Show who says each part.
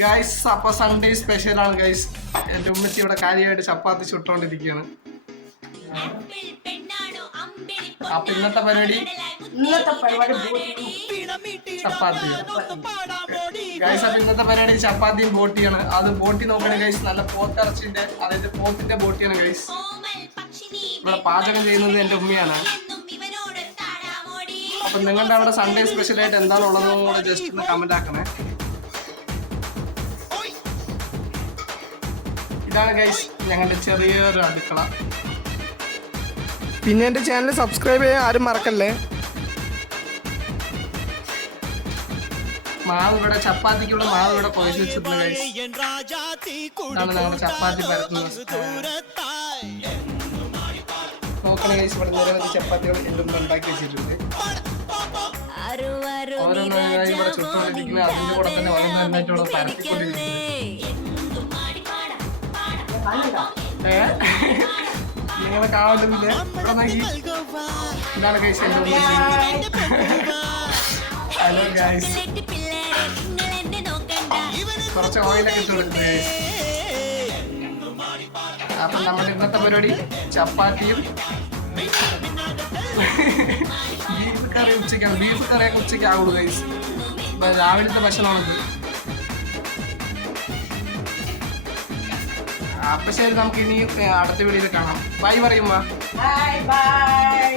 Speaker 1: Guys അപ്പൊ Sunday special ആണ് guys എന്റെ ഉമ്മച്ചി ഇവിടെ കാര്യമായിട്ട് ചപ്പാത്തി ചുട്ടോണ്ടിരിക്കുകയാണ് അപ്പൊ ഇന്നത്തെ പരിപാടി
Speaker 2: ഇന്നത്തെ പരിപാടി
Speaker 1: ചപ്പാത്തി ഗൈസ് അപ്പൊ ഇന്നത്തെ പരിപാടി ചപ്പാത്തിയും ബോട്ടിയാണ്. അത് ബോട്ടി നോക്കണേ ഗൈസ് നല്ല പോത്തിറച്ചിന്റെ അതായത് പോത്തിന്റെ ബോട്ടിയാണ് ഗൈസ് ഇവിടെ പാചകം ചെയ്യുന്നത് എന്റെ ഉമ്മയാണ്. അപ്പൊ നിങ്ങളുടെ അവിടെ സൺഡേ സ്പെഷ്യൽ ആയിട്ട് എന്താണ് ഉള്ളതെന്ന് കൂടെ ജസ്റ്റ് ഒന്ന് കമന്റ് ആക്കണേ. ഇതാണ് ഗൈസ് ഞങ്ങളുടെ ചെറിയൊരു അടുക്കള. പിന്നെ എന്റെ ചാനൽ സബ്സ്ക്രൈബ് ചെയ്യാൻ ആരും മറക്കല്ലേ? മാവ് ഇവിടെ ചപ്പാത്തിക്കുള്ള മാവ് ഇവിടെ കുഴച്ച് വെച്ചിട്ടുണ്ട് ഗൈസ് ഇതാണ് ഞങ്ങളുടെ ചപ്പാത്തി പരത്തുന്ന നോക്കണ ഗൈസ് ഇവിടെ നിരവധി ചപ്പാത്തികൾ എല്ലാം ഉണ്ടാക്കി വെച്ചിട്ടുണ്ട്. ഓരോന്നായി ഇവിടെ ചുറ്റുകൊണ്ടിരിക്കുന്നത് അതിന്റെ കൂടെ തന്നെ ഓരോന്ന് നന്നായിട്ട് ഇവിടെ പരത്തിക്കൊണ്ടിരിക്കുന്നത് ഏ? നിങ്ങളെ കാണുന്നില്ല ഇവിടെ നോക്കി ഹലോ ഗൈസ് കുറച്ച് ഓയിലൊക്കെ ഇട്ട് അപ്പം നമ്മുടെ ഇന്നത്തെ പരിപാടി ചപ്പാത്തിയും ബീഫ് കറി ഉച്ചയ്ക്കാണ് ബീഫ് കറിയൊക്കെ ഉച്ചയ്ക്കാവുള്ളൂ ഗൈസ് രാവിലത്തെ ഭക്ഷണമാണിത്. അപ്പൊ ശരി നമുക്ക് ഇനി അടുത്ത വീഡിയോയിൽ കാണാം. ബൈ പറയുമ്പോ
Speaker 2: ബൈ ബൈ